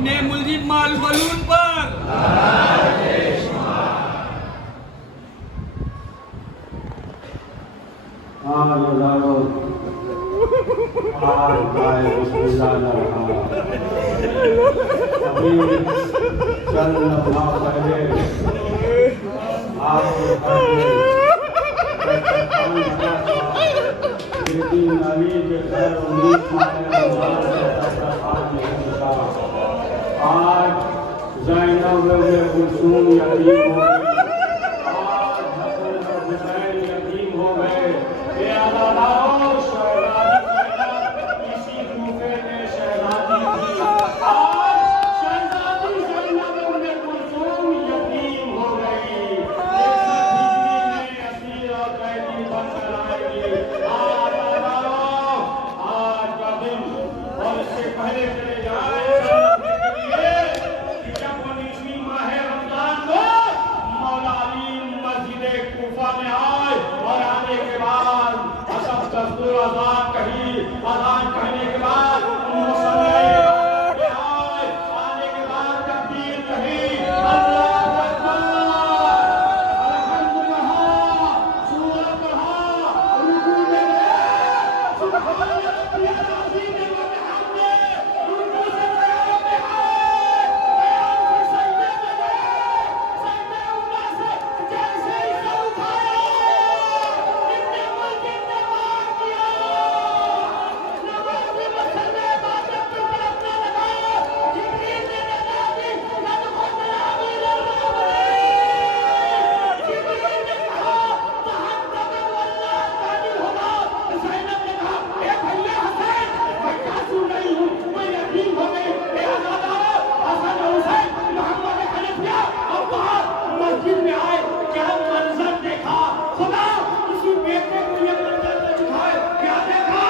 ابن ملزم مال بلون پر چند لمحہ پہلے آپ آج زینب ابن کلثوم یتیم ہو گئی، آج حسن اور حسین یتیم ہو گئے۔ اے عزادارو، شہزادی زینب اسی کوفے میں شہزادی تھی، آج شہزادی زینب ابن کلثوم یتیم ہو گئی۔ ایک ہجری میں اسیر اور قیدی بن کر آئے گی۔ عزادارو، آج کا دن اور اس سے پہلے چلے جائیں اذان کہی، اذان کہنے کے بعد آنے کے بعد تکبیر کہی، اللہ اکبر، الحمد للہ، سورت پڑھا، رکوع میں گئے، سبحان ربی العظیم و بحمدہ، رکوع سے قیام میں آئے، قیام سے سجدے میں گئے، سجدے اولا سے جیسے ہی سر اٹھایا، ابن ملزم نے مار دیا، نماز مسلے عبادت کی طرف نہ لگا، جبریل نے ندا دی، لدخل الامیر المعمرین، جبریل نے کہا تحقق واللہ تعالی ہوگا، زینب نے کہا اے بھیا حسین، میں جاسو نہیں ہوں، میں یتیم ہو گئی، اے عزادارو، حسن اور حسین محمد حنفیہ اب باہر مسجد میں آئے، کیا منظر دیکھا، خدا کسی بیٹے کو یہ منظر نہ دکھائے، کیا دیکھا،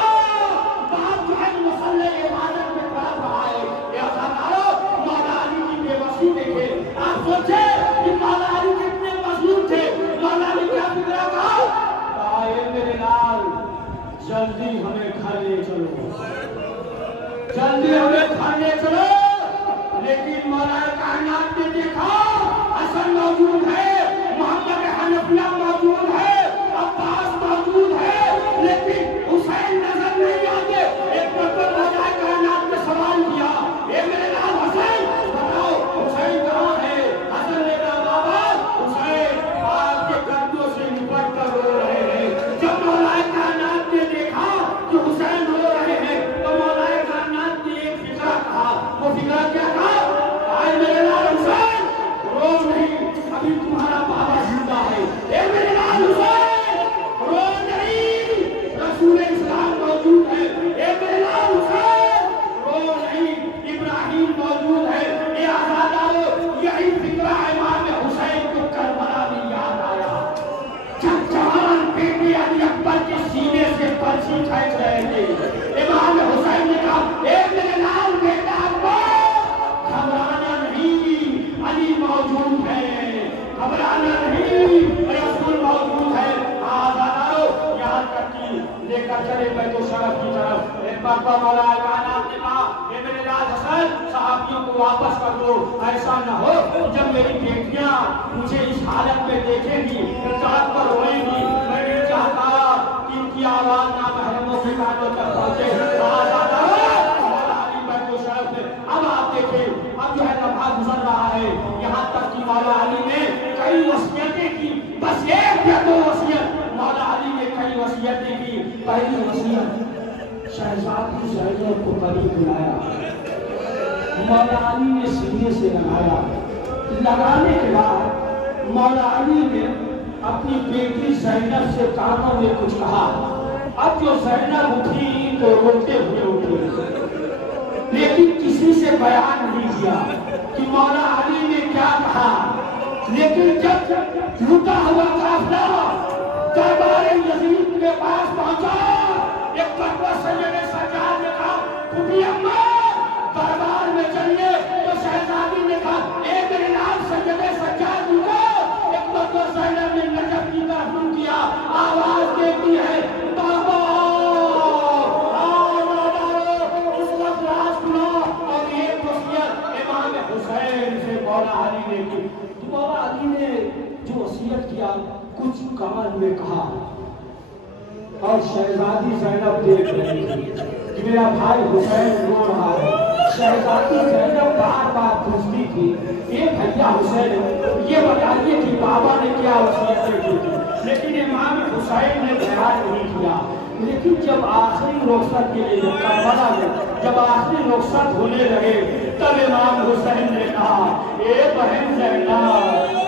باپ جو ہے مسلح عبادت میں کھڑا رہا ہے، اے عزادارو، مولا علی کی بے بسی دیکھے، آپ سوچے کہ مولا علی کتنے مظلوم تھے، مولا علی کیا فکرہ کہا، اے میرے لال، جلدی ہمیں گھر لے چلو، جلدی ہمیں گھر لے چلو، لیکن مولا کائنات نے دیکھا حسن موجود ہے، محمد حنفیہ موجود ہے، عباس موجود ہے، لیکن حسین نظر نہیں آتے، ایک مرتبہ مولا کائنات نے سوال کیا، اے میرے لال حسین بتاؤ حسین کہاں ہے، حسن نے کہا بابا حسین آپ کے قدموں سے لپٹ کر رو رہے ہیں، جب مولا کائنات نے دیکھا کہ حسین رو رہے ہیں تو مولا کائنات نے ایک فکرہ کہا، وہ فکرہ کیا کہا، آئے میرے لال حسین رو نہیں، ابھی تمہارا بابا زندہ ہے، اے میرے لال حسین رو نہیں، رسول اسلام موجود ہے، اے میرے لال حسین رو نہیں، ابراہیم موجود ہے، اے عزادارو، یہی فکرہ امام حسین کو کربلا میں یاد آیا، جب جوان بیٹے علی اکبر کے سینے سے پرچی کھینچ رہے تھے، امام حسین نے کہا اے میرے لال بیٹا اکبر، گھبرانا نہیں، علی موجود ہے، گھبرانا نہیں، رسول موجود ہے، عزادارو، یہاں تک کہ لے کر چلے بیت الشرف کی طرف، ایک مرتبہ مولا کائنات نے کہا اے میرے لال حسین صحابیوں کو واپس کر دو، ایسا نہ ہو جب میری بیٹیاں مجھے اس حالت میں دیکھیں گی رکعت پر روئیں گی، میں نہیں چاہتا کہ ان کی آواز نامحرموں کے کانوں تک پہنچے، عزادارو، مولا علی بیت الشرف میں، اب آپ دیکھیں اب جو ہے لمحہ گزر رہا ہے، یہاں تک کہ مولا علی نے کئی وصیتیں کی، بس ایک یا دو وصیت، مولا علی نے کئی وصیتیں کی، پہلی وصیت شہزادی زینب کو قریب بلایا، مولا علی نے سینے سے لگایا، لگانے کے بعد مولا علی نے اپنی بیٹی زینب سے کانوں میں کچھ کہا، اب جو زینب اٹھی تو روتے ہوئے اٹھی، لیکن کسی سے بیان نہیں کیا کہ مولا علی نے کیا کہا، لیکن جب لٹا ہوا قافلہ دربار یزید کے پاس پہنچا، ایک مرتبہ سید سجاد نے کہا پھوپھی اماں دربار میں چلیے، تو شہزادی نے کہا اے میرے لال سید سجاد رکو، ایک مرتبہ زینب نے نجف کی طرف رخ کیا، آواز دیتی ہے بابا، اس وقت راز سنو، اور ایک وصیت نے کی تو مولا علی نے جو وصیت کیا کچھ کان میں کہا اور شہزادی زینب دیکھ رہی تھی کہ میرا بھائی حسین رو رہا ہے. شہزادی زینب بار بار پوچھتی تھی اے بھیا حسین یہ بتائیے کہ بابا نے کیا وصیتیں کی تھی, لیکن امام حسین نے بیان نہیں کیا. لیکن جب آخری رخصت کے لیے کربلا میں جب آخری رخصت ہونے لگے تب امام حسین نے کہا اے بہن زینب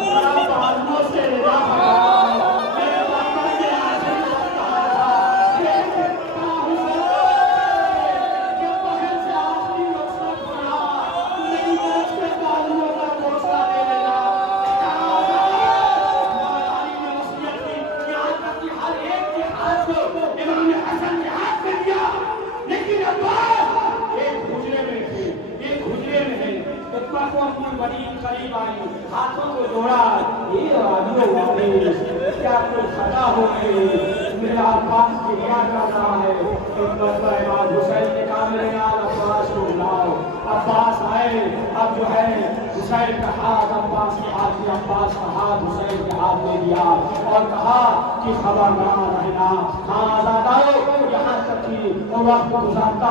ذرا بازوؤں سے رضا فرما, میرے بابا نے آخری وقت کہا تھا کہ حسین جب بہن سے آخری رخصت ہونا میری طرف سے بازوؤں کا گوشہ دے لینا. مولا علی نے وصیت کی یہاں تک کہ ہر ایک کے ہاتھ کو امام حسن نے ہاتھ کر دیا, لیکن عباس ایک حجرے میں تھے, ایک حجرے میں ہے. فتوہ کو اپنی بڑی قریب آئی, ہاتھوں کو جوڑا, یہ راجو والی کیا کوئی خطا ہو گئی, میرا عباس کی ریا کر رہا ہے. ایک مرتبہ امام حسین نے کہا میرے یار عباس کو بلاؤ. عباس آئے, اب جو ہے حسین کا ہاتھ عباس کے ہاتھ میں, عباس کا ہاتھ حسین کے ہاتھ میں دیا اور کہا کہ خبردار رہنا, ہاں آزادارو, یہاں تک کہ وہ وقت گزارتا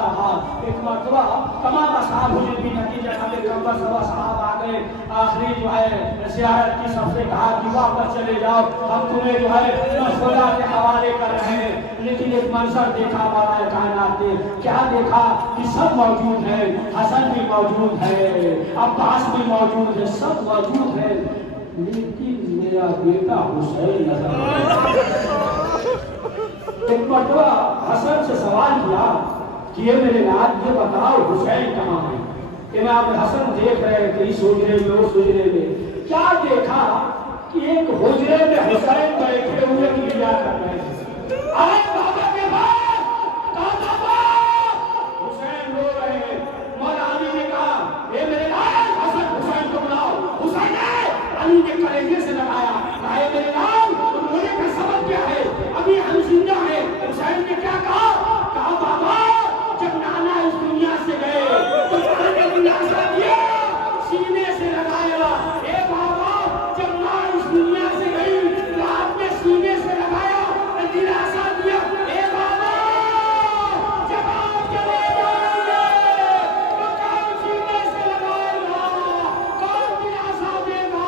رہا. ایک مرتبہ تمام اصحاب حجر بھی نتیجہ ہمیں کمبر سوا صحاب آ گئے. آخری جو ہے زیارت کی سب سے کہا کہ واپس چلے جاؤ, ہم تمہیں جو ہے خدا کے حوالے کر رہے ہیں. لیکن ایک منظر دیکھا مولا کائنات نے, کیا دیکھا کہ سب موجود ہے, حسن بھی موجود ہے, عباس بھی موجود ہے, سب موجود ہے, لیکن میرا بیٹا حسین نظر نہیں آیا. ایک مرتبہ حسن سے سوال کیا کہ یہ میرے لال یہ بتاؤ حسین کہاں ہے. امام حسن دیکھ رہے تھے اس حجرے میں اس حجرے میں, کیا دیکھا کہ ایک حجرے میں حسین بیٹھے ہوئے کیا کر رہے تھے. آج بابا کے بعد بابا حسین رو رہے ہیں. مولا علی نے کہا اے میرے لال حسن حسین کو بلاؤ. حسین علی نے کلیجے سے لگایا, کہا اے میرے لال رونے کا سبب کیا ہے, ابھی ہم زندہ ہیں. حسین نے کیا کہا, کہا بابا جب نانا اس دنیا سے گئے تو نانا نے دلاسا دیا, سینے سے لگایا. اے بابا جب ماں اس دنیا سے گئی تو آپ نے سینے سے لگایا, دلاسا دیا. اے بابا جب آپ چلے جائیں گے تو کون سینے سے لگائے گا, کون دلاسا دے گا.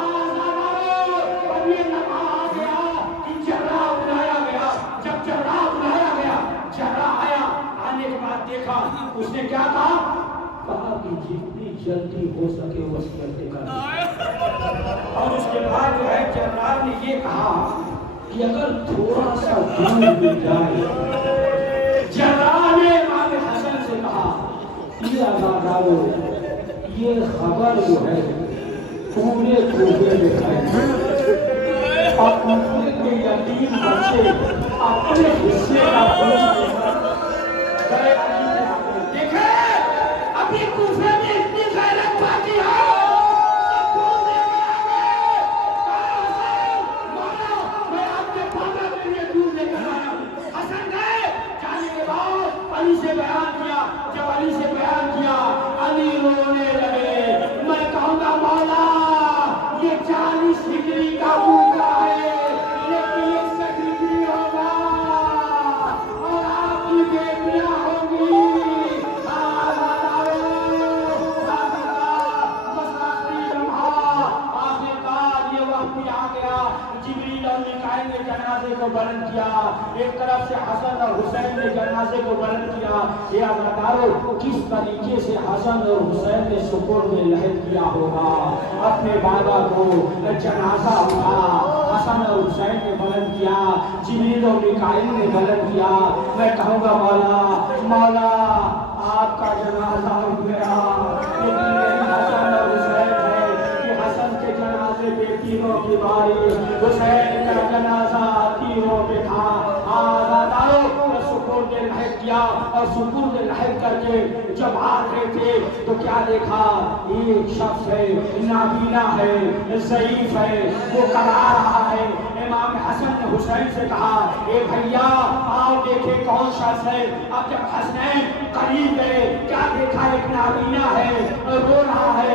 آزادارو, اب یہ لمحہ آ گیا کہ جرہ بلایا گیا. جب جرہ بلایا گیا, جرہ آیا, آنے کے بعد دیکھا اس نے کیا کہا کہ جتنی جلدی ہو سکے وصیتیں کریں. اور اس کے بعد جو ہے جرار نے یہ کہا کہ اگر تھوڑا سا دم مل جائے. جرار نے امام حسن سے کہا یہ آزادارو, یہ خبر جو ہے پورے کوفے میں پھیلی اور کوفے کے یتیم بچے اپنے حصے کا پوچھ ابھی کوفے میں اتنی غیرت باقی ہے. سب بولنے میں آ گئے, کہا حسین مولا میں آپ کے بابا کے لیے دودھ لے کر آیا. حسن گئے, جانے کے بعد علی سے بیان کیا. جب علی سے بیان کیا علی رونے لگے. میں کہوں گا مولا یہ 40 ہجری کا موقع ہے, لیکن یہ 60 ہجری ہوگا اور آپ کی بیٹیاں ہوگی. جنازے کو بلند کیا, ایک طرف سے حسن اور حسین نے جنازے کو بلند کیا. یہ عزادارو کس طریقے سے حسن اور حسین نے سکون میں لحد کیا ہوگا. اپنے بابا کو جنازہ اٹھا, حسن اور حسین نے بلند کیا, جبریل اور میکائیل نے بلند کیا. میں کہوں گا مولا مولا آپ کا جنازہ اٹھ گیا, لیکن میری حسن اور حسین ہے کہ حسن کے جنازے پہ تینوں کی باری, حسین کا جنازہ تینوں پہ تھا. آزادارو سکون نے لحد کیا اور سکون نے لحد کر کے جب آ رہے تھے تو کیا دیکھا, ایک شخص ہے نابینا ہے, ضعیف ہے, وہ کرا رہا ہے. امام حسن نے حسین سے کہا اے بھیا آؤ دیکھیں کون شخص ہے. اب جب حسنین قریب گئے, کیا دیکھا, ایک نابینا ہے, رو رہا ہے.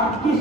38